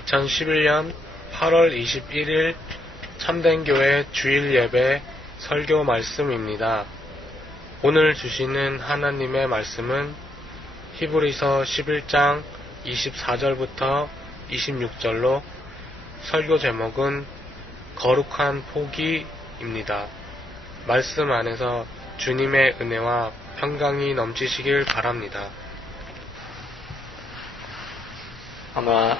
2011년 8월 21일 참된교회 주일 예배 설교 말씀입니다. 오늘 주시는 하나님의 말씀은 히브리서 11장 24절부터 26절로 설교 제목은 거룩한 포기입니다. 말씀 안에서 주님의 은혜와 평강이 넘치시길 바랍니다. 아마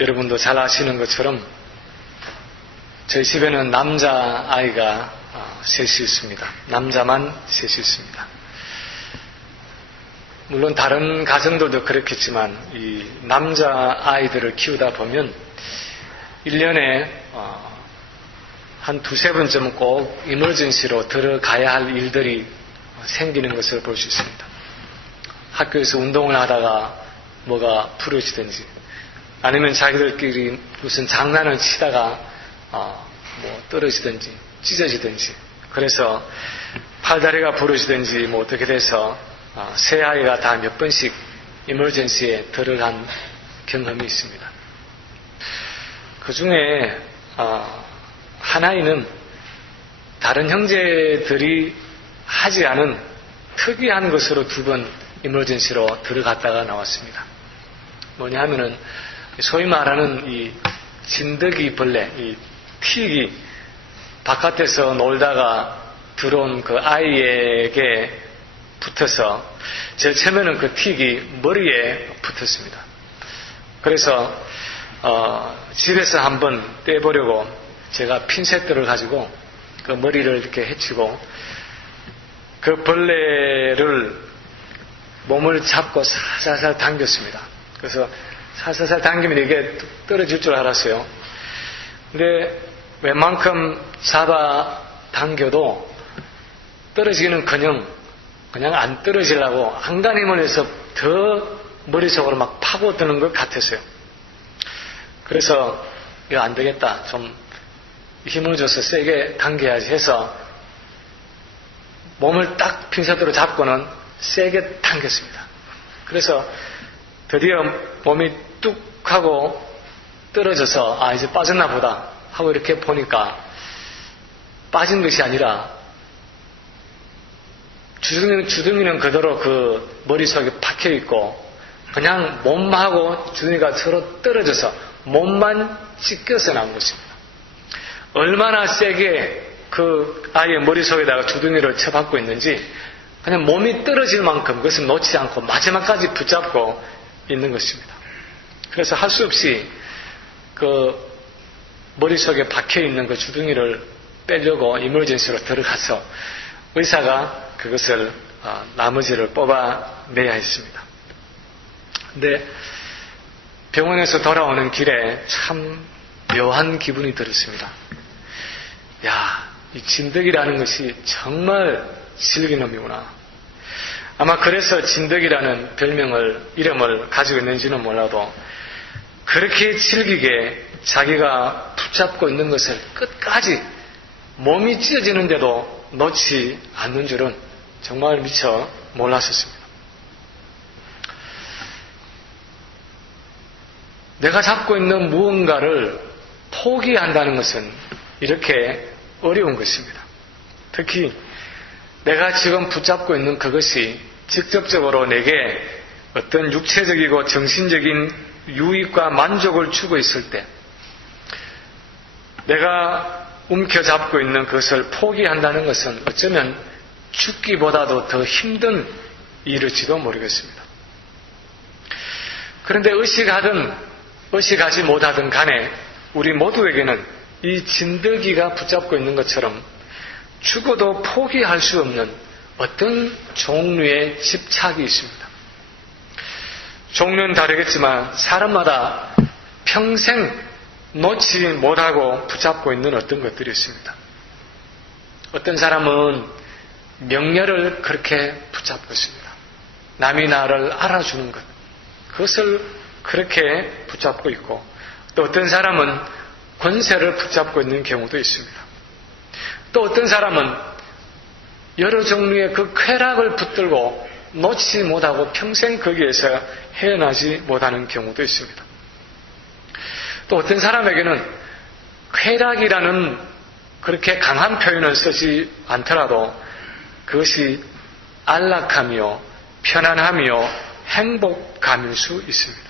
여러분도 잘 아시는 것처럼 저희 집에는 남자 아이가 셋이 있습니다. 남자만 셋이 있습니다. 물론 다른 가정들도 그렇겠지만 이 남자 아이들을 키우다 보면 1년에 한 두세 번쯤은 꼭 이머전시로 들어가야 할 일들이 생기는 것을 볼 수 있습니다. 학교에서 운동을 하다가 뭐가 부러지든지 아니면 자기들끼리 무슨 장난을 치다가 뭐 떨어지든지 찢어지든지 그래서 팔다리가 부러지든지 뭐 어떻게 돼서 세 아이가 다 몇 번씩 이머전시에 들어간 경험이 있습니다. 그 중에 한 아이는 다른 형제들이 하지 않은 특이한 것으로 두 번 이머전시로 들어갔다가 나왔습니다. 뭐냐 하면은 소위 말하는 이 진드기 벌레, 이 틱이 바깥에서 놀다가 들어온 그 아이에게 붙어서 제일 처음에는 그 틱이 머리에 붙었습니다. 그래서 집에서 한번 떼보려고 제가 핀셋들을 가지고 그 머리를 이렇게 헤치고 그 벌레를 몸을 잡고 살살 당겼습니다. 그래서 살살 당기면 이게 떨어질 줄 알았어요. 근데 웬만큼 잡아 당겨도 떨어지기는커녕 그냥 안 떨어지려고 안간 힘을 내서 더 머릿속으로 막 파고드는 것 같았어요. 그래서 이거 안 되겠다. 좀 힘을 줘서 세게 당겨야지 해서 몸을 딱 핀셋으로 잡고는 세게 당겼습니다. 그래서 드디어 몸이 뚝 하고 떨어져서 이제 빠졌나 보다 하고 이렇게 보니까 빠진 것이 아니라 주둥이는 그대로 그 머릿속에 박혀있고 그냥 몸하고 주둥이가 서로 떨어져서 몸만 찢겨서 나온 것입니다. 얼마나 세게 그 아이의 머릿속에다가 주둥이를 쳐박고 있는지 그냥 몸이 떨어질 만큼 그것을 놓지 않고 마지막까지 붙잡고 있는 것입니다. 그래서 할 수 없이 그 머릿속에 박혀있는 그 주둥이를 빼려고 이머전시로 들어가서 의사가 그것을 나머지를 뽑아내야 했습니다. 근데 병원에서 돌아오는 길에 참 묘한 기분이 들었습니다. 이 진드기라는 것이 정말 질긴 놈이구나. 아마 그래서 진드기라는 이름을 가지고 있는지는 몰라도 그렇게 질기게 자기가 붙잡고 있는 것을 끝까지 몸이 찢어지는데도 놓지 않는 줄은 정말 미처 몰랐었습니다. 내가 잡고 있는 무언가를 포기한다는 것은 이렇게 어려운 것입니다. 특히 내가 지금 붙잡고 있는 그것이 직접적으로 내게 어떤 육체적이고 정신적인 유익과 만족을 주고 있을 때 내가 움켜잡고 있는 그것을 포기한다는 것은 어쩌면 죽기보다도 더 힘든 일일지도 모르겠습니다. 그런데 의식하든 의식하지 못하든 간에 우리 모두에게는 이 진드기가 붙잡고 있는 것처럼 죽어도 포기할 수 없는 어떤 종류의 집착이 있습니다. 종류는 다르겠지만 사람마다 평생 놓지 못하고 붙잡고 있는 어떤 것들이 있습니다. 어떤 사람은 명예를 그렇게 붙잡고 있습니다. 남이 나를 알아주는 것, 그것을 그렇게 붙잡고 있고, 또 어떤 사람은 권세를 붙잡고 있는 경우도 있습니다. 또 어떤 사람은 여러 종류의 그 쾌락을 붙들고 놓지 못하고 평생 거기에서 헤어나지 못하는 경우도 있습니다. 또 어떤 사람에게는 쾌락이라는 그렇게 강한 표현을 쓰지 않더라도 그것이 안락하며 편안하며 행복감일 수 있습니다.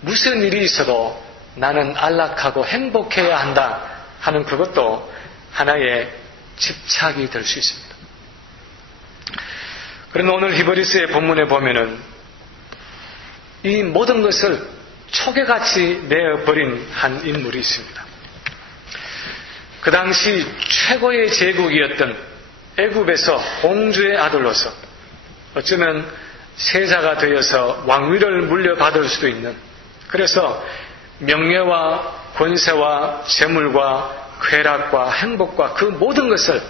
무슨 일이 있어도 나는 안락하고 행복해야 한다 하는 그것도 하나의 집착이 될 수 있습니다. 그런데 오늘 히브리서의 본문에 보면은 이 모든 것을 초계같이 내어버린 한 인물이 있습니다. 그 당시 최고의 제국이었던 애굽에서 공주의 아들로서 어쩌면 세자가 되어서 왕위를 물려받을 수도 있는, 그래서 명예와 권세와 재물과 쾌락과 행복과 그 모든 것을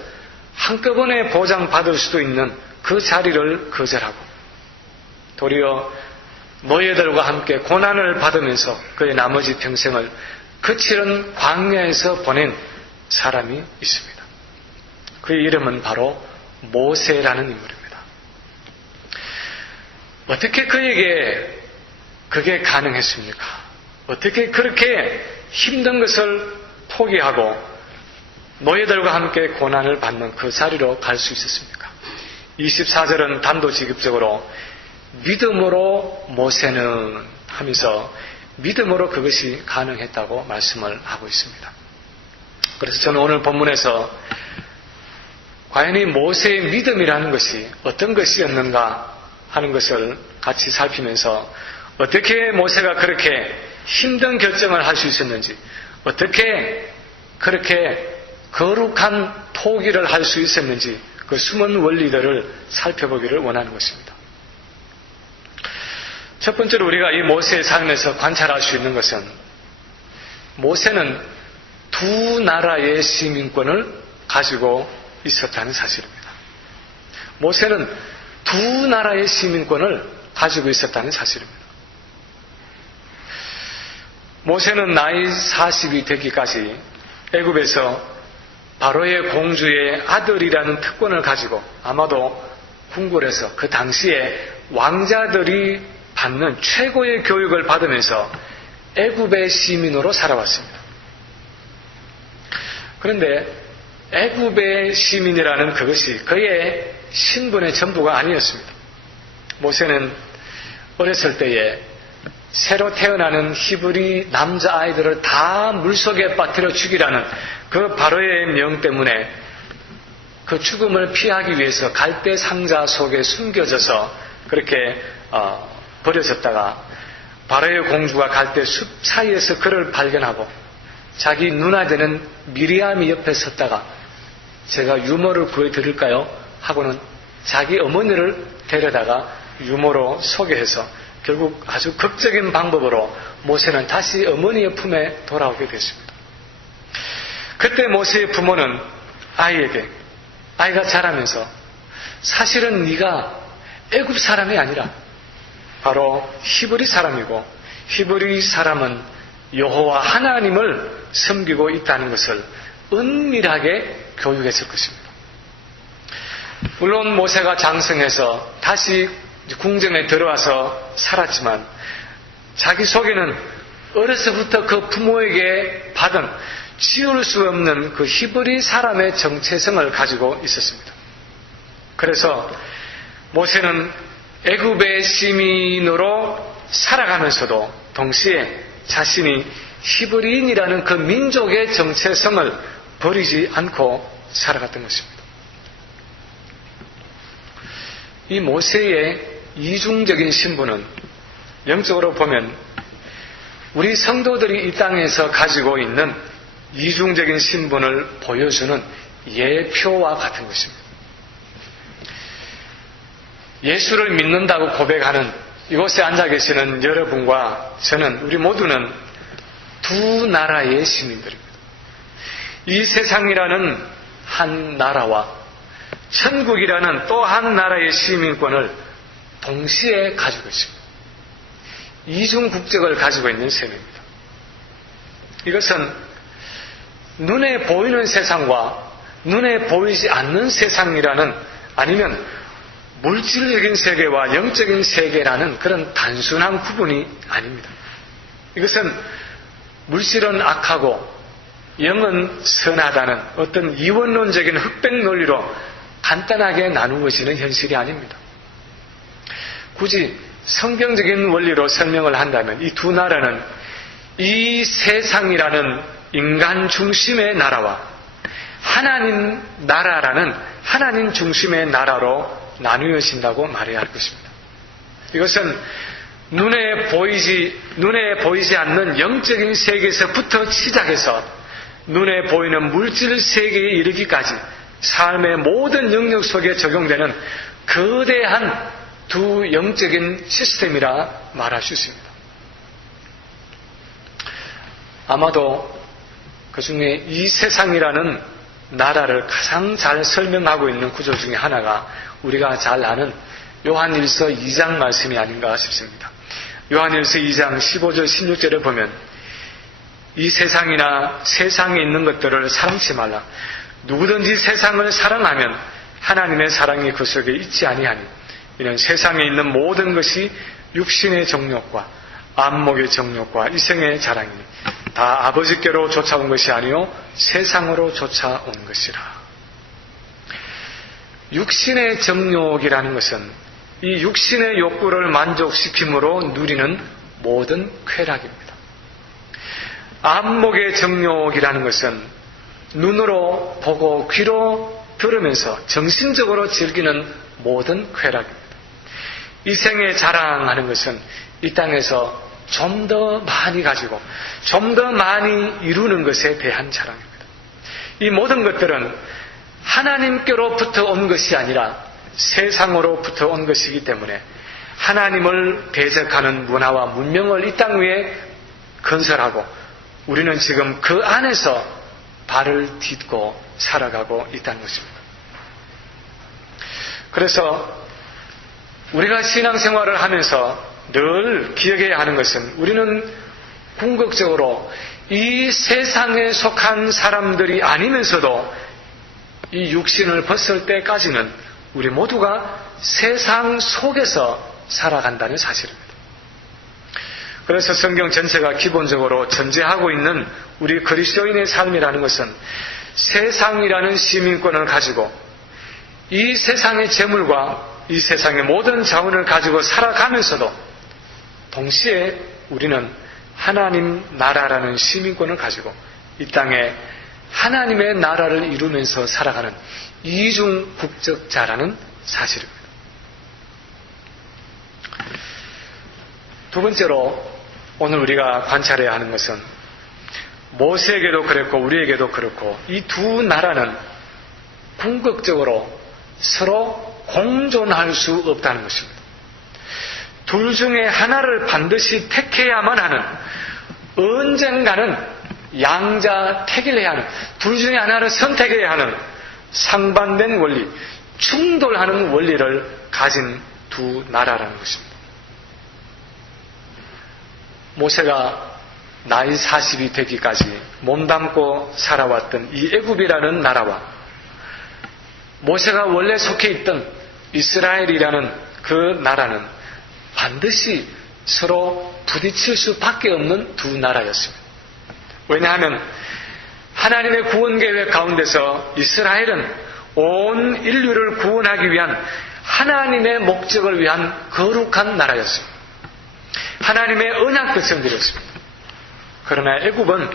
한꺼번에 보장받을 수도 있는 그 자리를 거절하고 도리어 노예들과 함께 고난을 받으면서 그의 나머지 평생을 거칠은 광야에서 보낸 사람이 있습니다. 그의 이름은 바로 모세라는 인물입니다. 어떻게 그에게 그게 가능했습니까? 어떻게 그렇게 힘든 것을 포기하고 노예들과 함께 고난을 받는 그 자리로 갈 수 있었습니까? 24절은 단도직입적으로 믿음으로 모세는 하면서 믿음으로 그것이 가능했다고 말씀을 하고 있습니다. 그래서 저는 오늘 본문에서 과연 이 모세의 믿음이라는 것이 어떤 것이었는가 하는 것을 같이 살피면서 어떻게 모세가 그렇게 힘든 결정을 할 수 있었는지, 어떻게 그렇게 거룩한 포기를 할 수 있었는지 그 숨은 원리들을 살펴보기를 원하는 것입니다. 첫 번째로 우리가 이 모세의 삶에서 관찰할 수 있는 것은 모세는 두 나라의 시민권을 가지고 있었다는 사실입니다. 모세는 두 나라의 시민권을 가지고 있었다는 사실입니다. 모세는 나이 40이 되기까지 애굽에서 바로의 공주의 아들이라는 특권을 가지고 아마도 궁궐에서 그 당시에 왕자들이 받는 최고의 교육을 받으면서 애굽의 시민으로 살아왔습니다. 그런데 애굽의 시민이라는 그것이 그의 신분의 전부가 아니었습니다. 모세는 어렸을 때에 새로 태어나는 히브리 남자아이들을 다 물속에 빠뜨려 죽이라는 그 바로의 명 때문에 그 죽음을 피하기 위해서 갈대 상자 속에 숨겨져서 그렇게 버려졌다가 바로의 공주가 갈대 숲 사이에서 그를 발견하고 자기 누나 되는 미리암이 옆에 섰다가 제가 유모를 구해드릴까요? 하고는 자기 어머니를 데려다가 유모로 소개해서 결국 아주 극적인 방법으로 모세는 다시 어머니의 품에 돌아오게 됐습니다. 그때 모세의 부모는 아이가 자라면서 사실은 네가 애굽 사람이 아니라 바로 히브리 사람이고 히브리 사람은 여호와 하나님을 섬기고 있다는 것을 은밀하게 교육했을 것입니다. 물론 모세가 장성해서 다시 궁정에 들어와서 살았지만 자기 속에는 어려서부터 그 부모에게 받은 지울 수 없는 그 히브리 사람의 정체성을 가지고 있었습니다. 그래서 모세는 애굽의 시민으로 살아가면서도 동시에 자신이 히브리인이라는 그 민족의 정체성을 버리지 않고 살아갔던 것입니다. 이 모세의 이중적인 신분은 영적으로 보면 우리 성도들이 이 땅에서 가지고 있는 이중적인 신분을 보여주는 예표와 같은 것입니다. 예수를 믿는다고 고백하는 이곳에 앉아 계시는 여러분과 저는, 우리 모두는 두 나라의 시민들입니다. 이 세상이라는 한 나라와 천국이라는 또 한 나라의 시민권을 동시에 가지고 있습니다. 이중 국적을 가지고 있는 셈입니다. 이것은 눈에 보이는 세상과 눈에 보이지 않는 세상이라는, 아니면 물질적인 세계와 영적인 세계라는 그런 단순한 구분이 아닙니다. 이것은 물질은 악하고 영은 선하다는 어떤 이원론적인 흑백 논리로 간단하게 나누어지는 현실이 아닙니다. 굳이 성경적인 원리로 설명을 한다면 이 두 나라는 이 세상이라는 인간 중심의 나라와 하나님 나라라는 하나님 중심의 나라로 나누어진다고 말해야 할 것입니다. 이것은 눈에 보이지 않는 영적인 세계에서부터 시작해서 눈에 보이는 물질 세계에 이르기까지 삶의 모든 영역 속에 적용되는 거대한 두 영적인 시스템이라 말할 수 있습니다. 아마도 그 중에 이 세상이라는 나라를 가장 잘 설명하고 있는 구조 중에 하나가 우리가 잘 아는 요한일서 2장 말씀이 아닌가 싶습니다. 요한일서 2장 15절 16절에 보면 이 세상이나 세상에 있는 것들을 사랑치 말라. 누구든지 세상을 사랑하면 하나님의 사랑이 그 속에 있지 아니하니 이는 세상에 있는 모든 것이 육신의 정욕과 안목의 정욕과 이생의 자랑이니 다 아버지께로 쫓아온 것이 아니요 세상으로 쫓아온 것이라. 육신의 정욕이라는 것은 이 육신의 욕구를 만족시킴으로 누리는 모든 쾌락입니다. 안목의 정욕이라는 것은 눈으로 보고 귀로 들으면서 정신적으로 즐기는 모든 쾌락입니다. 이생의 자랑하는 것은 이 땅에서 좀 더 많이 가지고 좀 더 많이 이루는 것에 대한 자랑입니다. 이 모든 것들은 하나님께로부터 온 것이 아니라 세상으로부터 온 것이기 때문에 하나님을 대적하는 문화와 문명을 이 땅 위에 건설하고 우리는 지금 그 안에서 발을 딛고 살아가고 있다는 것입니다. 그래서 우리가 신앙생활을 하면서 늘 기억해야 하는 것은 우리는 궁극적으로 이 세상에 속한 사람들이 아니면서도 이 육신을 벗을 때까지는 우리 모두가 세상 속에서 살아간다는 사실입니다. 그래서 성경 전체가 기본적으로 전제하고 있는 우리 그리스도인의 삶이라는 것은 세상이라는 시민권을 가지고 이 세상의 재물과 이 세상의 모든 자원을 가지고 살아가면서도 동시에 우리는 하나님 나라라는 시민권을 가지고 이 땅에 하나님의 나라를 이루면서 살아가는 이중 국적자라는 사실입니다. 두 번째로 오늘 우리가 관찰해야 하는 것은 모세에게도 그랬고 우리에게도 그렇고 이 두 나라는 궁극적으로 서로 공존할 수 없다는 것입니다. 둘 중에 하나를 반드시 택해야만 하는, 언젠가는 양자택일해야 하는, 둘 중에 하나를 선택해야 하는 상반된 원리, 충돌하는 원리를 가진 두 나라라는 것입니다. 모세가 나이 40이 되기까지 몸담고 살아왔던 이 애굽이라는 나라와 모세가 원래 속해 있던 이스라엘이라는 그 나라는 반드시 서로 부딪힐 수밖에 없는 두 나라였습니다. 왜냐하면 하나님의 구원 계획 가운데서 이스라엘은 온 인류를 구원하기 위한 하나님의 목적을 위한 거룩한 나라였습니다. 하나님의 언약 백성들이었습니다. 그러나 애굽은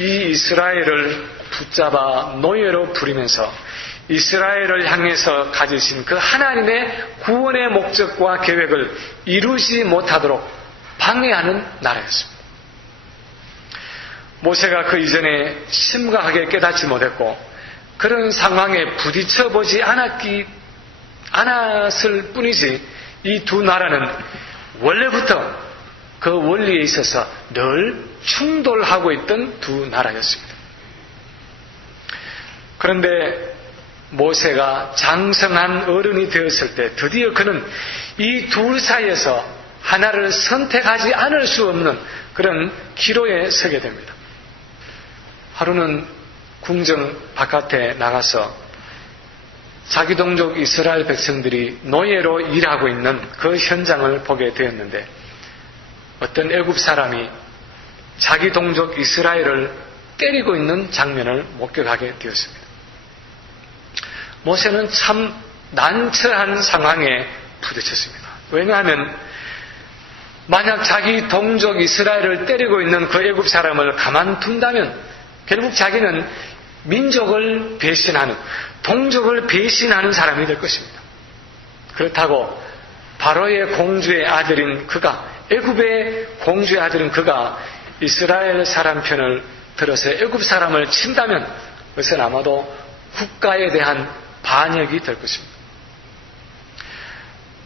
이 이스라엘을 붙잡아 노예로 부리면서 이스라엘을 향해서 가지신 그 하나님의 구원의 목적과 계획을 이루지 못하도록 방해하는 나라였습니다. 모세가 그 이전에 심각하게 깨닫지 못했고 그런 상황에 부딪혀보지 않았을 뿐이지 이 두 나라는 원래부터 그 원리에 있어서 늘 충돌하고 있던 두 나라였습니다. 그런데 모세가 장성한 어른이 되었을 때 드디어 그는 이 둘 사이에서 하나를 선택하지 않을 수 없는 그런 기로에 서게 됩니다. 하루는 궁정 바깥에 나가서 자기 동족 이스라엘 백성들이 노예로 일하고 있는 그 현장을 보게 되었는데 어떤 애굽 사람이 자기 동족 이스라엘을 때리고 있는 장면을 목격하게 되었습니다. 모세는 참 난처한 상황에 부딪혔습니다. 왜냐하면 만약 자기 동족 이스라엘을 때리고 있는 그 애굽 사람을 가만둔다면 결국 자기는 민족을 배신하는, 동족을 배신하는 사람이 될 것입니다. 그렇다고 바로의 공주의 아들인 그가, 애굽의 공주의 아들인 그가 이스라엘 사람 편을 들어서 애굽 사람을 친다면 그것은 아마도 국가에 대한 반역이 될 것입니다.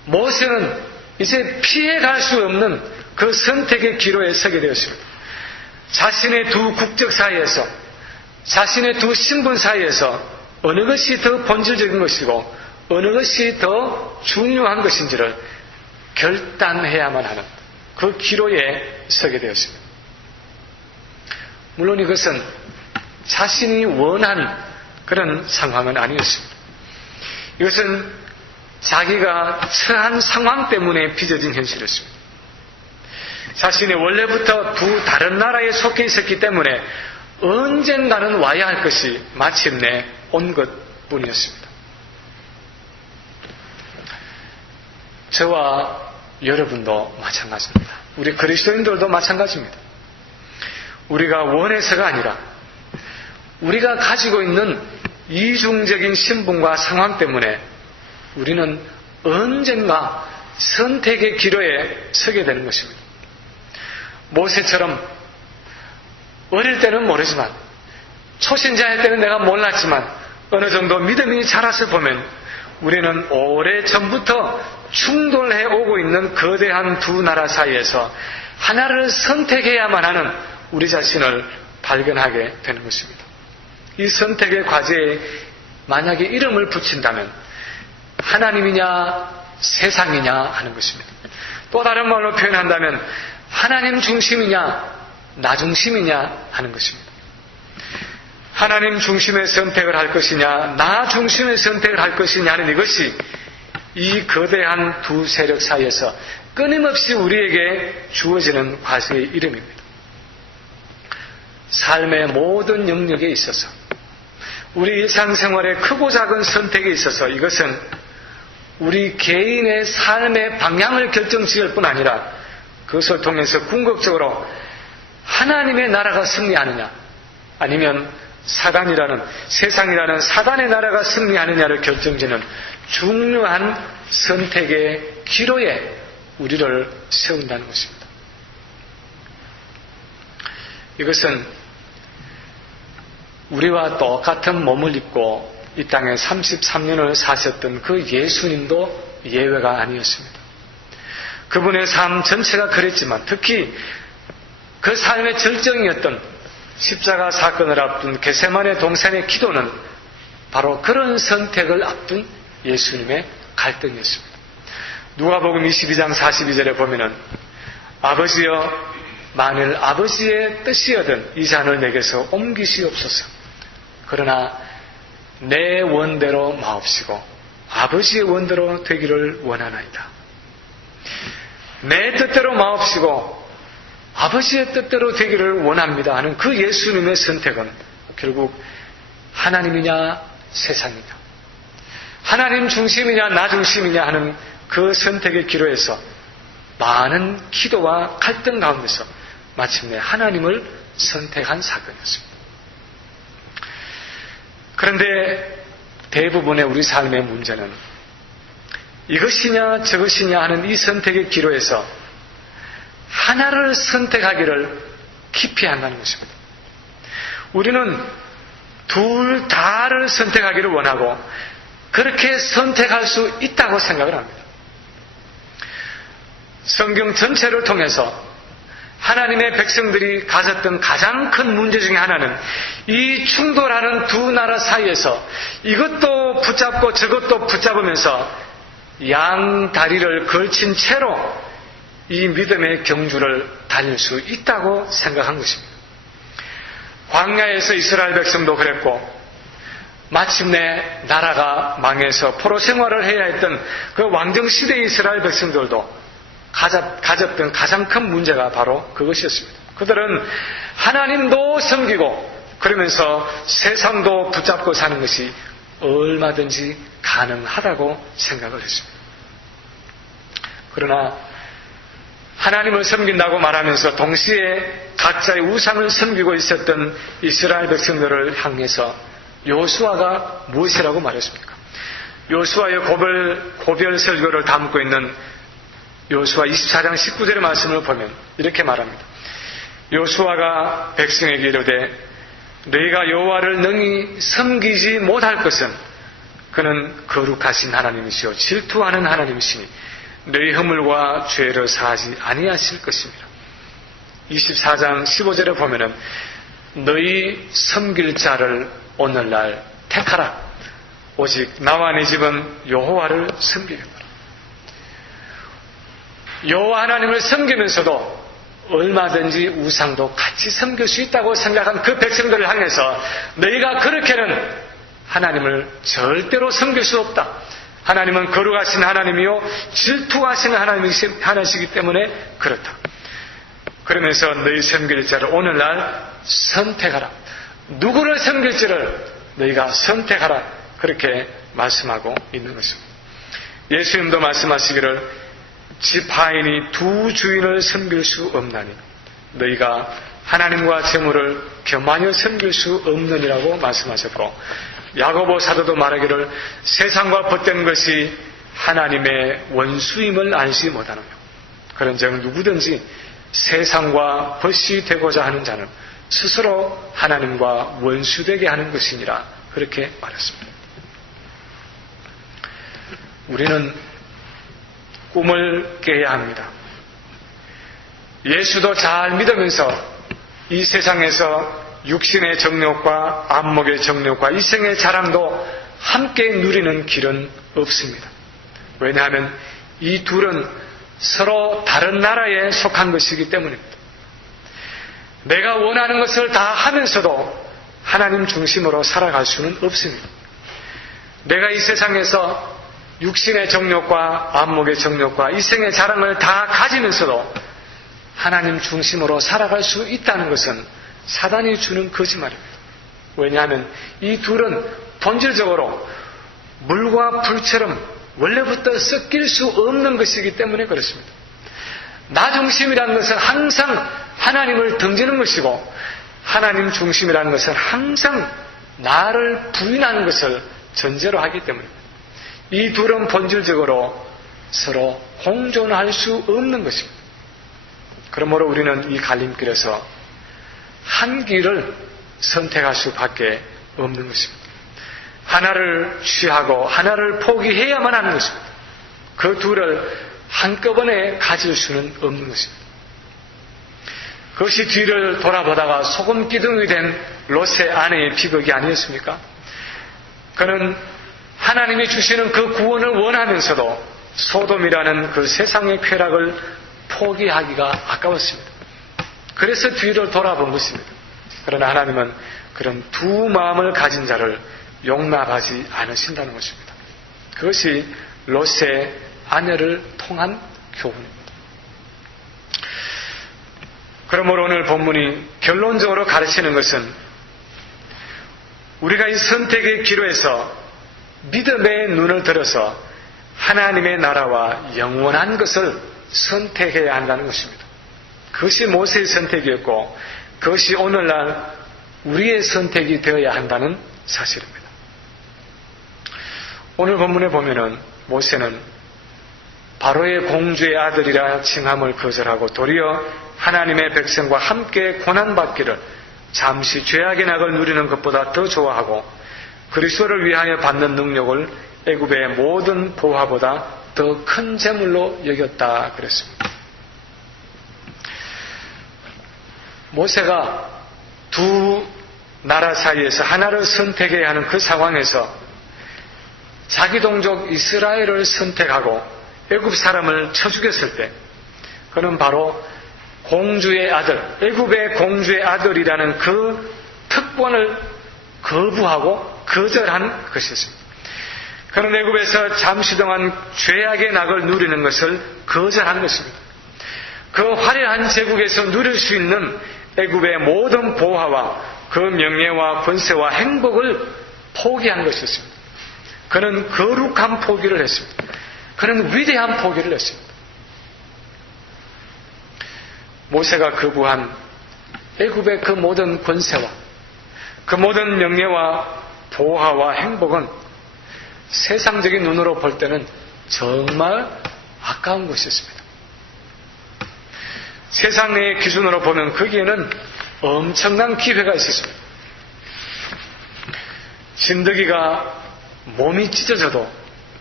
모세는 이제 피해갈 수 없는 그 선택의 기로에 서게 되었습니다. 자신의 두 국적 사이에서, 자신의 두 신분 사이에서 어느 것이 더 본질적인 것이고 어느 것이 더 중요한 것인지를 결단해야만 하는 그 기로에 서게 되었습니다. 물론 이것은 자신이 원한 그런 상황은 아니었습니다. 이것은 자기가 처한 상황 때문에 빚어진 현실이었습니다. 자신이 원래부터 두 다른 나라에 속해 있었기 때문에 언젠가는 와야 할 것이 마침내 온 것뿐이었습니다. 저와 여러분도 마찬가지입니다. 우리 그리스도인들도 마찬가지입니다. 우리가 원해서가 아니라 우리가 가지고 있는 이중적인 신분과 상황 때문에 우리는 언젠가 선택의 기로에 서게 되는 것입니다. 모세처럼 어릴 때는 모르지만, 초신자일 때는 내가 몰랐지만 어느 정도 믿음이 자라서 보면 우리는 오래전부터 충돌해 오고 있는 거대한 두 나라 사이에서 하나를 선택해야만 하는 우리 자신을 발견하게 되는 것입니다. 이 선택의 과제에 만약에 이름을 붙인다면 하나님이냐 세상이냐 하는 것입니다. 또 다른 말로 표현한다면 하나님 중심이냐 나 중심이냐 하는 것입니다. 하나님 중심의 선택을 할 것이냐 나 중심의 선택을 할 것이냐 하는 이것이 이 거대한 두 세력 사이에서 끊임없이 우리에게 주어지는 과제의 이름입니다. 삶의 모든 영역에 있어서 우리 일상생활의 크고 작은 선택에 있어서 이것은 우리 개인의 삶의 방향을 결정지을 뿐 아니라 그것을 통해서 궁극적으로 하나님의 나라가 승리하느냐 아니면 사단이라는 세상이라는 사단의 나라가 승리하느냐를 결정지는 중요한 선택의 기로에 우리를 세운다는 것입니다. 이것은 우리와 똑같은 몸을 입고 이 땅에 33년을 사셨던 그 예수님도 예외가 아니었습니다. 그분의 삶 전체가 그랬지만 특히 그 삶의 절정이었던 십자가 사건을 앞둔 겟세마네 동산의 기도는 바로 그런 선택을 앞둔 예수님의 갈등이었습니다. 누가복음 22장 42절에 보면은 아버지여 만일 아버지의 뜻이여든 이 잔을 내게서 옮기시옵소서. 그러나 내 원대로 마옵시고 아버지의 원대로 되기를 원하나이다. 내 뜻대로 마옵시고 아버지의 뜻대로 되기를 원합니다 하는 그 예수님의 선택은 결국 하나님이냐 세상이냐 하나님 중심이냐 나 중심이냐 하는 그 선택의 기로에서 많은 기도와 갈등 가운데서 마침내 하나님을 선택한 사건이었습니다. 그런데 대부분의 우리 삶의 문제는 이것이냐 저것이냐 하는 이 선택의 기로에서 하나를 선택하기를 기피한다는 것입니다. 우리는 둘 다를 선택하기를 원하고 그렇게 선택할 수 있다고 생각을 합니다. 성경 전체를 통해서 하나님의 백성들이 가졌던 가장 큰 문제 중에 하나는 이 충돌하는 두 나라 사이에서 이것도 붙잡고 저것도 붙잡으면서 양 다리를 걸친 채로 이 믿음의 경주를 달릴 수 있다고 생각한 것입니다. 광야에서 이스라엘 백성도 그랬고 마침내 나라가 망해서 포로 생활을 해야 했던 그 왕정시대의 이스라엘 백성들도 가졌던 가장 큰 문제가 바로 그것이었습니다. 그들은 하나님도 섬기고 그러면서 세상도 붙잡고 사는 것이 얼마든지 가능하다고 생각을 했습니다. 그러나 하나님을 섬긴다고 말하면서 동시에 각자의 우상을 섬기고 있었던 이스라엘 백성들을 향해서 여호수아가 무엇이라고 말했습니까? 여호수아의 고별 설교를 담고 있는 여호수아 24장 19절의 말씀을 보면 이렇게 말합니다. 여호수아가 백성에게 이르되 너희가 여호와를 능히 섬기지 못할 것은 그는 거룩하신 하나님이시요 질투하는 하나님이시니 너희 허물과 죄를 사하지 아니하실 것입니다. 24장 15절에 보면은 너희 섬길 자를 오늘날 택하라. 오직 나와 네 집은 여호와를 섬기겠노라. 여호와 하나님을 섬기면서도 얼마든지 우상도 같이 섬길 수 있다고 생각한 그 백성들을 향해서 너희가 그렇게는 하나님을 절대로 섬길 수 없다. 하나님은 거룩하신 하나님이요 질투하시는 하나님이시기 때문에 그렇다. 그러면서 너희 섬길 자를 오늘날 선택하라. 누구를 섬길지를 너희가 선택하라. 그렇게 말씀하고 있는 것입니다. 예수님도 말씀하시기를 집 하인이 두 주인을 섬길 수 없나니 너희가 하나님과 재물을 겸하여 섬길 수 없느니라고 말씀하셨고 야고보 사도도 말하기를 세상과 벗된 것이 하나님의 원수임을 알지 못하느냐. 그런즉 누구든지 세상과 벗이 되고자 하는 자는 스스로 하나님과 원수되게 하는 것이니라. 그렇게 말했습니다. 우리는 꿈을 깨야 합니다. 예수도 잘 믿으면서 이 세상에서 육신의 정욕과 안목의 정욕과 이생의 자랑도 함께 누리는 길은 없습니다. 왜냐하면 이 둘은 서로 다른 나라에 속한 것이기 때문입니다. 내가 원하는 것을 다 하면서도 하나님 중심으로 살아갈 수는 없습니다. 내가 이 세상에서 육신의 정욕과 안목의 정욕과 이생의 자랑을 다 가지면서도 하나님 중심으로 살아갈 수 있다는 것은 사단이 주는 거짓말입니다. 왜냐하면 이 둘은 본질적으로 물과 불처럼 원래부터 섞일 수 없는 것이기 때문에 그렇습니다. 나 중심이라는 것은 항상 하나님을 등지는 것이고 하나님 중심이라는 것은 항상 나를 부인하는 것을 전제로 하기 때문입니다. 이 둘은 본질적으로 서로 공존할 수 없는 것입니다. 그러므로 우리는 이 갈림길에서 한 길을 선택할 수밖에 없는 것입니다. 하나를 취하고 하나를 포기해야만 하는 것입니다. 그 둘을 한꺼번에 가질 수는 없는 것입니다. 그것이 뒤를 돌아보다가 소금 기둥이 된 롯의 아내의 비극이 아니었습니까? 그는 하나님이 주시는 그 구원을 원하면서도 소돔이라는 그 세상의 쾌락을 포기하기가 아까웠습니다. 그래서 뒤를 돌아본 것입니다. 그러나 하나님은 그런 두 마음을 가진 자를 용납하지 않으신다는 것입니다. 그것이 롯의 아내를 통한 교훈입니다. 그러므로 오늘 본문이 결론적으로 가르치는 것은 우리가 이 선택의 기로에서 믿음의 눈을 들어서 하나님의 나라와 영원한 것을 선택해야 한다는 것입니다. 그것이 모세의 선택이었고 그것이 오늘날 우리의 선택이 되어야 한다는 사실입니다. 오늘 본문에 보면은 모세는 바로의 공주의 아들이라 칭함을 거절하고 도리어 하나님의 백성과 함께 고난받기를 잠시 죄악의 낙을 누리는 것보다 더 좋아하고 그리스도를 위하여 받는 능력을 애굽의 모든 보화보다 더 큰 재물로 여겼다 그랬습니다. 모세가 두 나라 사이에서 하나를 선택해야 하는 그 상황에서 자기 동족 이스라엘을 선택하고 애굽 사람을 쳐 죽였을 때 그는 바로 공주의 아들, 애굽의 공주의 아들이라는 그 특권을 거부하고 거절한 것이었습니다. 그는 애굽에서 잠시 동안 죄악의 낙을 누리는 것을 거절한 것입니다. 그 화려한 제국에서 누릴 수 있는 애굽의 모든 보화와 그 명예와 권세와 행복을 포기한 것이었습니다. 그는 거룩한 포기를 했습니다. 그는 위대한 포기를 했습니다. 모세가 거부한 애굽의 그 모든 권세와 그 모든 명예와 보화와 행복은 세상적인 눈으로 볼 때는 정말 아까운 것이었습니다. 세상의 기준으로 보면 거기에는 엄청난 기회가 있었습니다. 진드기가 몸이 찢어져도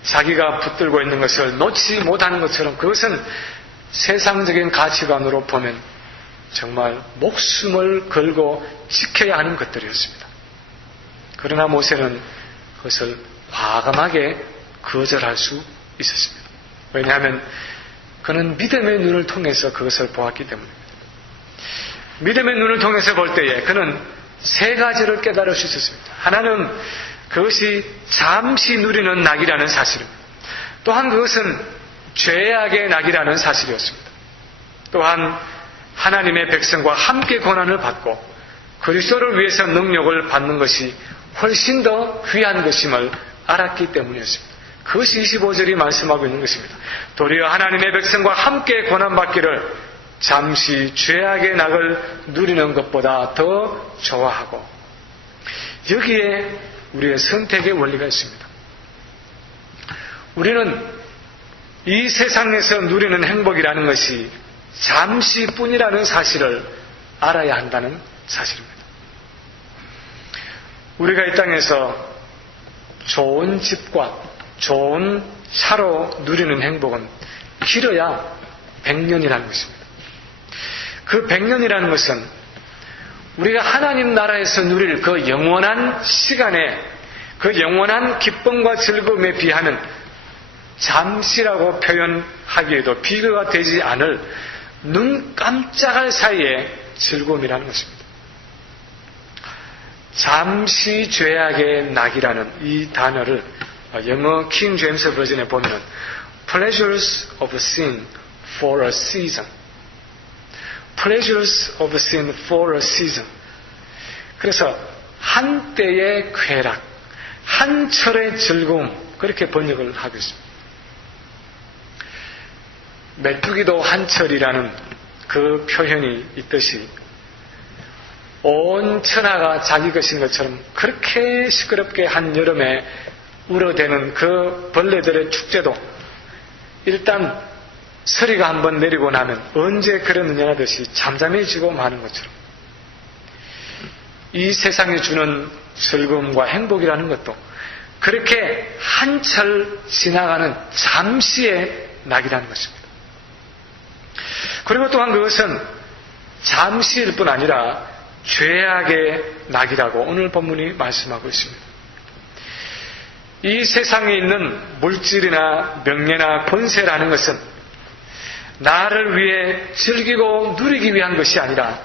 자기가 붙들고 있는 것을 놓지 못하는 것처럼 그것은 세상적인 가치관으로 보면 정말 목숨을 걸고 지켜야 하는 것들이었습니다. 그러나 모세는 그것을 과감하게 거절할 수 있었습니다. 왜냐하면 그는 믿음의 눈을 통해서 그것을 보았기 때문입니다. 믿음의 눈을 통해서 볼 때에 그는 세 가지를 깨달을 수 있었습니다. 하나는 그것이 잠시 누리는 낙이라는 사실입니다. 또한 그것은 죄악의 낙이라는 사실이었습니다. 또한 하나님의 백성과 함께 고난을 받고 그리스도를 위해서 능력을 받는 것이 훨씬 더 귀한 것임을 알았기 때문이었습니다. 그것이 25절이 말씀하고 있는 것입니다. 도리어 하나님의 백성과 함께 고난받기를 잠시 죄악의 낙을 누리는 것보다 더 좋아하고, 여기에 우리의 선택의 원리가 있습니다. 우리는 이 세상에서 누리는 행복이라는 것이 잠시뿐이라는 사실을 알아야 한다는 사실입니다. 우리가 이 땅에서 좋은 집과 좋은 차로 누리는 행복은 길어야 100년이라는 것입니다. 그 100년이라는 것은 우리가 하나님 나라에서 누릴 그 영원한 시간에 그 영원한 기쁨과 즐거움에 비하면 잠시라고 표현하기에도 비교가 되지 않을 눈 깜짝할 사이에 즐거움이라는 것입니다. 잠시 죄악의 낙이라는 이 단어를 영어 킹 제임스 버전에 보면 pleasures of sin for a season, pleasures of sin for a season. 그래서 한때의 쾌락, 한철의 즐거움, 그렇게 번역을 하고 있습니다. 메뚜기도 한철이라는 그 표현이 있듯이 온 천하가 자기 것인 것처럼 그렇게 시끄럽게 한여름에 울어대는 그 벌레들의 축제도 일단 서리가 한번 내리고 나면 언제 그러느냐 하듯이 잠잠해지고 마는 것처럼 이 세상이 주는 즐거움과 행복이라는 것도 그렇게 한철 지나가는 잠시의 낙이라는 것입니다. 그리고 또한 그것은 잠시일 뿐 아니라 죄악의 낙이라고 오늘 본문이 말씀하고 있습니다. 이 세상에 있는 물질이나 명예나 권세라는 것은 나를 위해 즐기고 누리기 위한 것이 아니라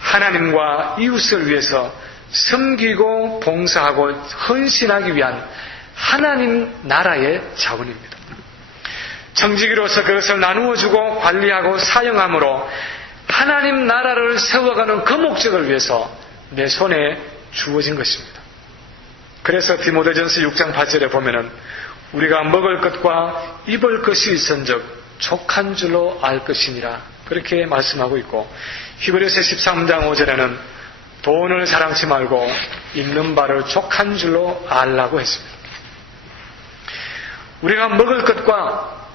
하나님과 이웃을 위해서 섬기고 봉사하고 헌신하기 위한 하나님 나라의 자원입니다. 청지기로서 그것을 나누어주고 관리하고 사용함으로 하나님 나라를 세워가는 그 목적을 위해서 내 손에 주어진 것입니다. 그래서 디모데전서 6장 8절에 보면은 우리가 먹을 것과 입을 것이 있은즉 족한 줄로 알 것이니라 그렇게 말씀하고 있고, 히브리서 13장 5절에는 돈을 사랑치 말고 있는 바를 족한 줄로 알라고 했습니다. 우리가 먹을 것과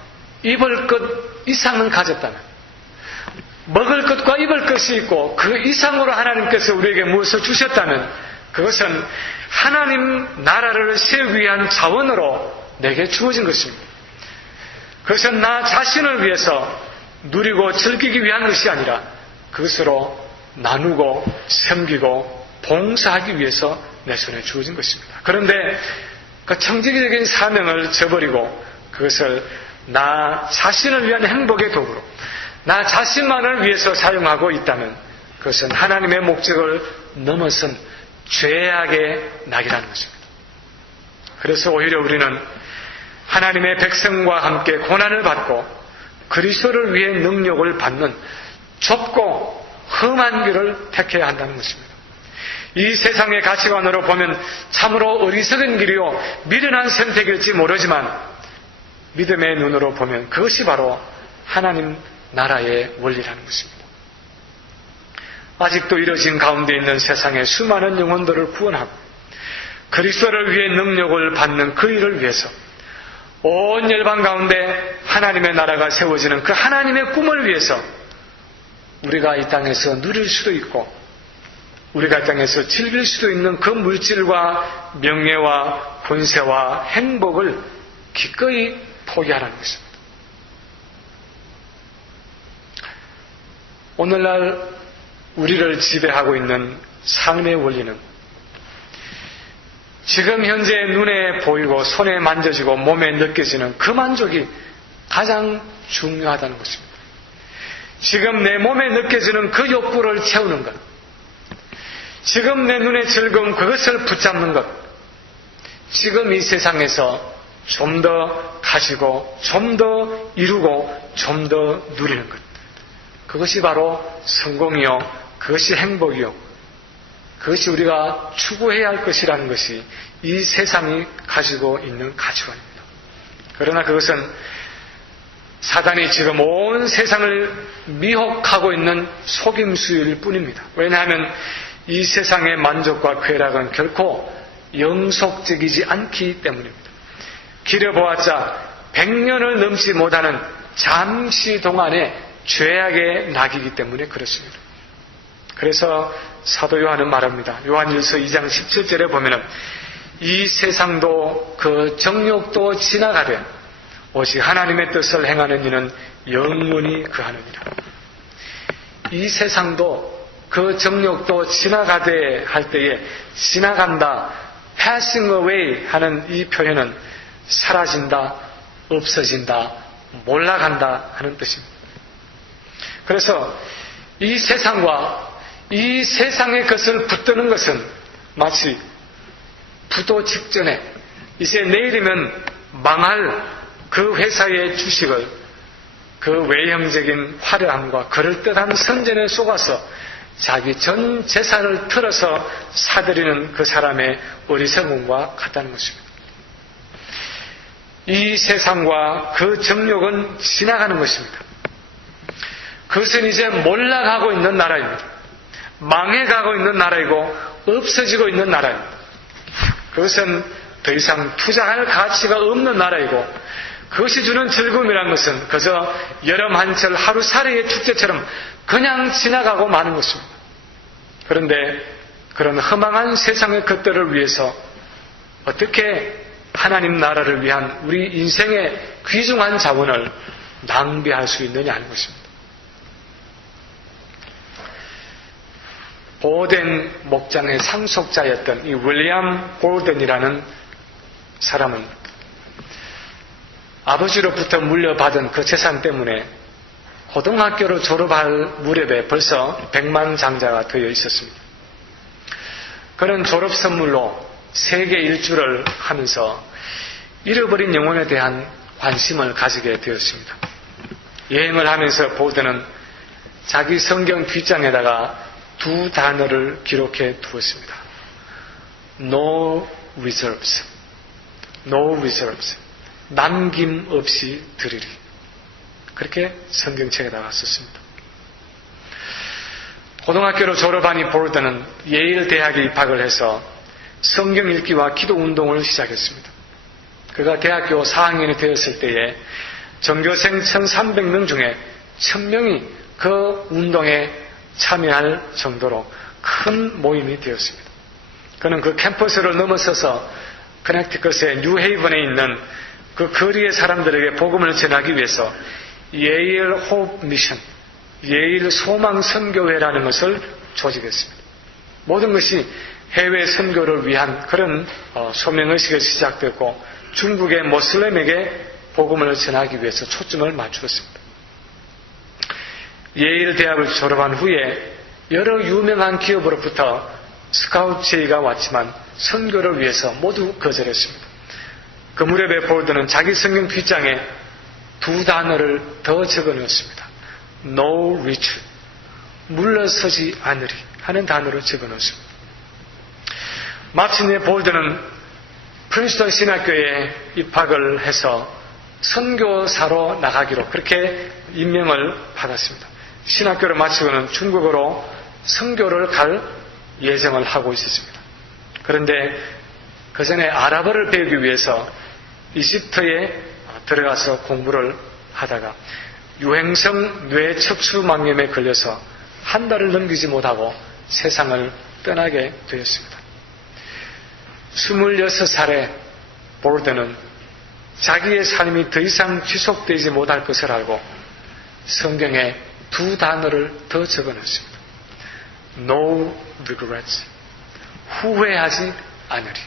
입을 것 이상을 가졌다면, 먹을 것과 입을 것이 있고 그 이상으로 하나님께서 우리에게 무엇을 주셨다면 그것은 하나님 나라를 세우기 위한 자원으로 내게 주어진 것입니다. 그것은 나 자신을 위해서 누리고 즐기기 위한 것이 아니라 그것으로 나누고 섬기고 봉사하기 위해서 내 손에 주어진 것입니다. 그런데 그 청지기적인 사명을 저버리고 그것을 나 자신을 위한 행복의 도구로 나 자신만을 위해서 사용하고 있다면 그것은 하나님의 목적을 넘어선 죄악의 낙이라는 것입니다. 그래서 오히려 우리는 하나님의 백성과 함께 고난을 받고 그리스도를 위해 능력을 받는 좁고 험한 길을 택해야 한다는 것입니다. 이 세상의 가치관으로 보면 참으로 어리석은 길이요 미련한 선택일지 모르지만 믿음의 눈으로 보면 그것이 바로 하나님 나라의 원리라는 것입니다. 아직도 이뤄진 가운데 있는 세상의 수많은 영혼들을 구원하고 그리스도를 위해 능력을 받는 그 일을 위해서 온 열방 가운데 하나님의 나라가 세워지는 그 하나님의 꿈을 위해서 우리가 이 땅에서 누릴 수도 있고 우리가 이 땅에서 즐길 수도 있는 그 물질과 명예와 권세와 행복을 기꺼이 포기하라는 것입니다. 오늘날 우리를 지배하고 있는 삶의 원리는 지금 현재 눈에 보이고 손에 만져지고 몸에 느껴지는 그 만족이 가장 중요하다는 것입니다. 지금 내 몸에 느껴지는 그 욕구를 채우는 것, 지금 내 눈에 즐거운 그것을 붙잡는 것, 지금 이 세상에서 좀 더 가지고 좀 더 이루고 좀 더 누리는 것, 그것이 바로 성공이요 그것이 행복이요 그것이 우리가 추구해야 할 것이라는 것이 이 세상이 가지고 있는 가치관입니다. 그러나 그것은 사단이 지금 온 세상을 미혹하고 있는 속임수일 뿐입니다. 왜냐하면 이 세상의 만족과 쾌락은 결코 영속적이지 않기 때문입니다. 길어보았자 100년을 넘지 못하는 잠시 동안의 죄악의 낙이기 때문에 그렇습니다. 그래서 사도 요한은 말합니다. 요한일서 2장 17절에 보면은 이 세상도 그 정욕도 지나가되 오직 하나님의 뜻을 행하는 이는 영원히 그하느니라. 이 세상도 그 정욕도 지나가되 할 때에 지나간다, passing away 하는 이 표현은 사라진다, 없어진다, 몰라간다 하는 뜻입니다. 그래서 이 세상과 이 세상의 것을 붙드는 것은 마치 부도 직전에 이제 내일이면 망할 그 회사의 주식을 그 외형적인 화려함과 그럴듯한 선전에 속아서 자기 전 재산을 틀어서 사들이는 그 사람의 어리석음과 같다는 것입니다. 이 세상과 그 정욕은 지나가는 것입니다. 그것은 이제 몰락하고 있는 나라입니다. 망해가고 있는 나라이고 없어지고 있는 나라입니다. 그것은 더 이상 투자할 가치가 없는 나라이고 그것이 주는 즐거움이라는 것은 그저 여름 한철 하루살이의 축제처럼 그냥 지나가고 마는 것입니다. 그런데 그런 허망한 세상의 것들을 위해서 어떻게 하나님 나라를 위한 우리 인생의 귀중한 자원을 낭비할 수 있느냐 하는 것입니다. 보덴 목장의 상속자였던 이 윌리엄 볼든이라는 사람은 아버지로부터 물려받은 그 재산 때문에 고등학교를 졸업할 무렵에 벌써 100만 장자가 되어 있었습니다. 그는 졸업 선물로 세계 일주를 하면서 잃어버린 영혼에 대한 관심을 가지게 되었습니다. 여행을 하면서 볼든은 자기 성경 뒷장에다가 두 단어를 기록해 두었습니다. No reserves. No reserves. 남김없이 드리리. 그렇게 성경책에다가 썼습니다. 고등학교를 졸업한 볼든은 예일 대학에 입학을 해서 성경 읽기와 기도 운동을 시작했습니다. 그가 대학교 4학년이 되었을 때에 전교생 1300명 중에 1000명이 그 운동에 참여할 정도로 큰 모임이 되었습니다. 그는 그 캠퍼스를 넘어서서 커넥티컷의 뉴헤이븐에 있는 그 거리의 사람들에게 복음을 전하기 위해서 예일 호흡 미션, 예일 소망 선교회라는 것을 조직했습니다. 모든 것이 해외 선교를 위한 그런 소명의식에서 시작됐고 중국의 모슬렘에게 복음을 전하기 위해서 초점을 맞추었습니다. 예일 대학을 졸업한 후에 여러 유명한 기업으로부터 스카우트 제의가 왔지만 선교를 위해서 모두 거절했습니다. 그 무렵에 볼든은 자기 성경 뒷장에 두 단어를 더 적어 넣었습니다. No retreat. 물러서지 않으리 하는 단어를 적어 넣었습니다. 마침내 볼드는 프린스턴 신학교에 입학을 해서 선교사로 나가기로 그렇게 임명을 받았습니다. 신학교를 마치고는 중국으로 선교를 갈 예정을 하고 있었습니다. 그런데 그 전에 아랍어를 배우기 위해서 이집트에 들어가서 공부를 하다가 유행성 뇌척추망염에 걸려서 한 달을 넘기지 못하고 세상을 떠나게 되었습니다. 26살의 볼드는 자기의 삶이 더 이상 지속되지 못할 것을 알고 성경에 두 단어를 더 적어놨습니다. No regrets. 후회하지 않으리.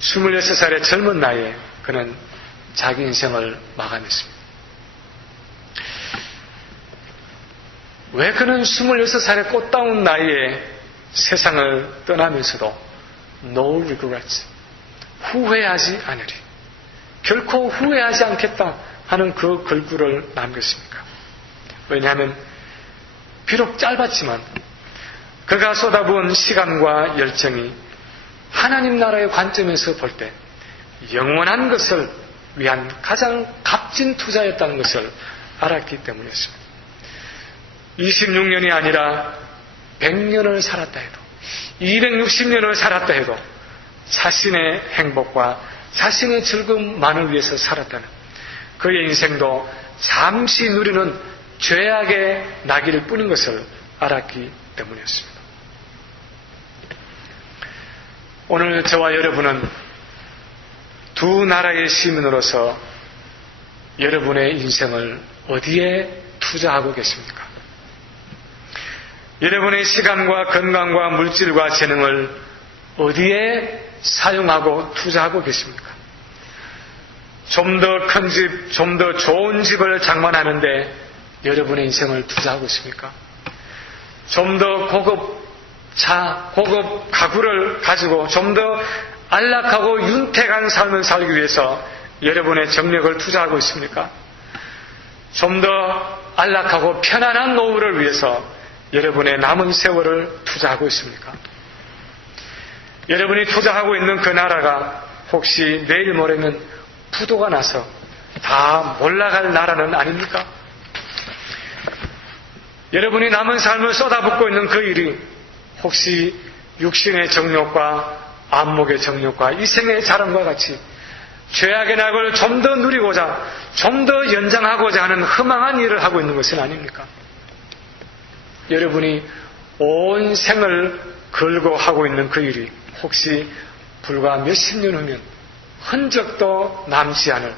26살의 젊은 나이에 그는 자기 인생을 마감했습니다. 왜 그는 26살의 꽃다운 나이에 세상을 떠나면서도 No regrets. 후회하지 않으리. 결코 후회하지 않겠다 하는 그 글귀를 남겼습니까? 왜냐하면 비록 짧았지만 그가 쏟아부은 시간과 열정이 하나님 나라의 관점에서 볼 때 영원한 것을 위한 가장 값진 투자였다는 것을 알았기 때문이었습니다. 26년이 아니라 100년을 살았다 해도 260년을 살았다 해도 자신의 행복과 자신의 즐거움만을 위해서 살았다는 그의 인생도 잠시 누리는 죄악의 낙일 뿐인 것을 알았기 때문이었습니다. 오늘 저와 여러분은 두 나라의 시민으로서 여러분의 인생을 어디에 투자하고 계십니까? 여러분의 시간과 건강과 물질과 재능을 어디에 사용하고 투자하고 계십니까? 좀 더 큰 집, 좀 더 좋은 집을 장만하는데 여러분의 인생을 투자하고 있습니까? 좀 더 고급 차, 고급 가구를 가지고 좀 더 안락하고 윤택한 삶을 살기 위해서 여러분의 정력을 투자하고 있습니까? 좀 더 안락하고 편안한 노후를 위해서 여러분의 남은 세월을 투자하고 있습니까? 여러분이 투자하고 있는 그 나라가 혹시 내일 모레면 부도가 나서 다 몰락할 나라는 아닙니까? 여러분이 남은 삶을 쏟아붓고 있는 그 일이 혹시 육신의 정욕과 안목의 정욕과 이생의 자랑과 같이 죄악의 낙을 좀 더 누리고자 좀 더 연장하고자 하는 허망한 일을 하고 있는 것은 아닙니까? 여러분이 온 생을 걸고 하고 있는 그 일이 혹시 불과 몇십 년 후면 흔적도 남지 않을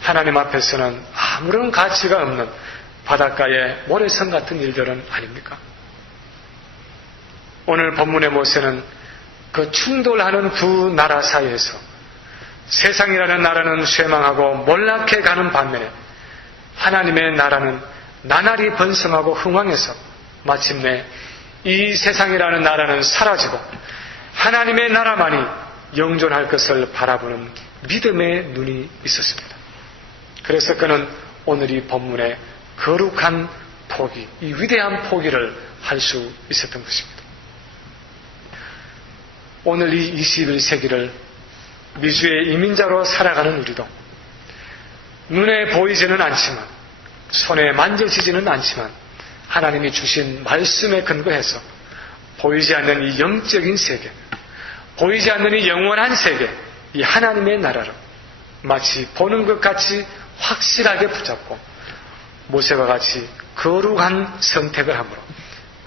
하나님 앞에서는 아무런 가치가 없는 바닷가의 모래성 같은 일들은 아닙니까? 오늘 본문의 모세는 그 충돌하는 두 나라 사이에서 세상이라는 나라는 쇠망하고 몰락해 가는 반면에 하나님의 나라는 나날이 번성하고 흥왕해서 마침내 이 세상이라는 나라는 사라지고 하나님의 나라만이 영존할 것을 바라보는 믿음의 눈이 있었습니다. 그래서 그는 오늘 이 본문의 거룩한 포기, 이 위대한 포기를 할 수 있었던 것입니다. 오늘 이 21세기를 미주의 이민자로 살아가는 우리도 눈에 보이지는 않지만 손에 만져지지는 않지만 하나님이 주신 말씀에 근거해서 보이지 않는 이 영적인 세계, 보이지 않는 이 영원한 세계, 이 하나님의 나라를 마치 보는 것 같이 확실하게 붙잡고 모세와 같이 거룩한 선택을 함으로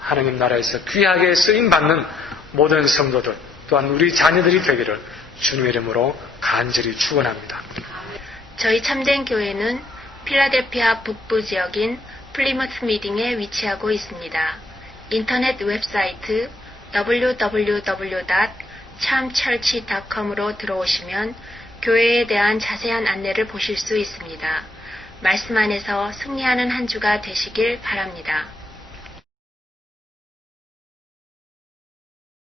하나님 나라에서 귀하게 쓰임받는 모든 성도들 또한 우리 자녀들이 되기를 주님의 이름으로 간절히 축원합니다. 저희 참된 교회는 필라델피아 북부 지역인 플리머스 미딩에 위치하고 있습니다. 인터넷 웹사이트 www.chamchurch.com으로 들어오시면 교회에 대한 자세한 안내를 보실 수 있습니다. 말씀 안에서 승리하는 한 주가 되시길 바랍니다.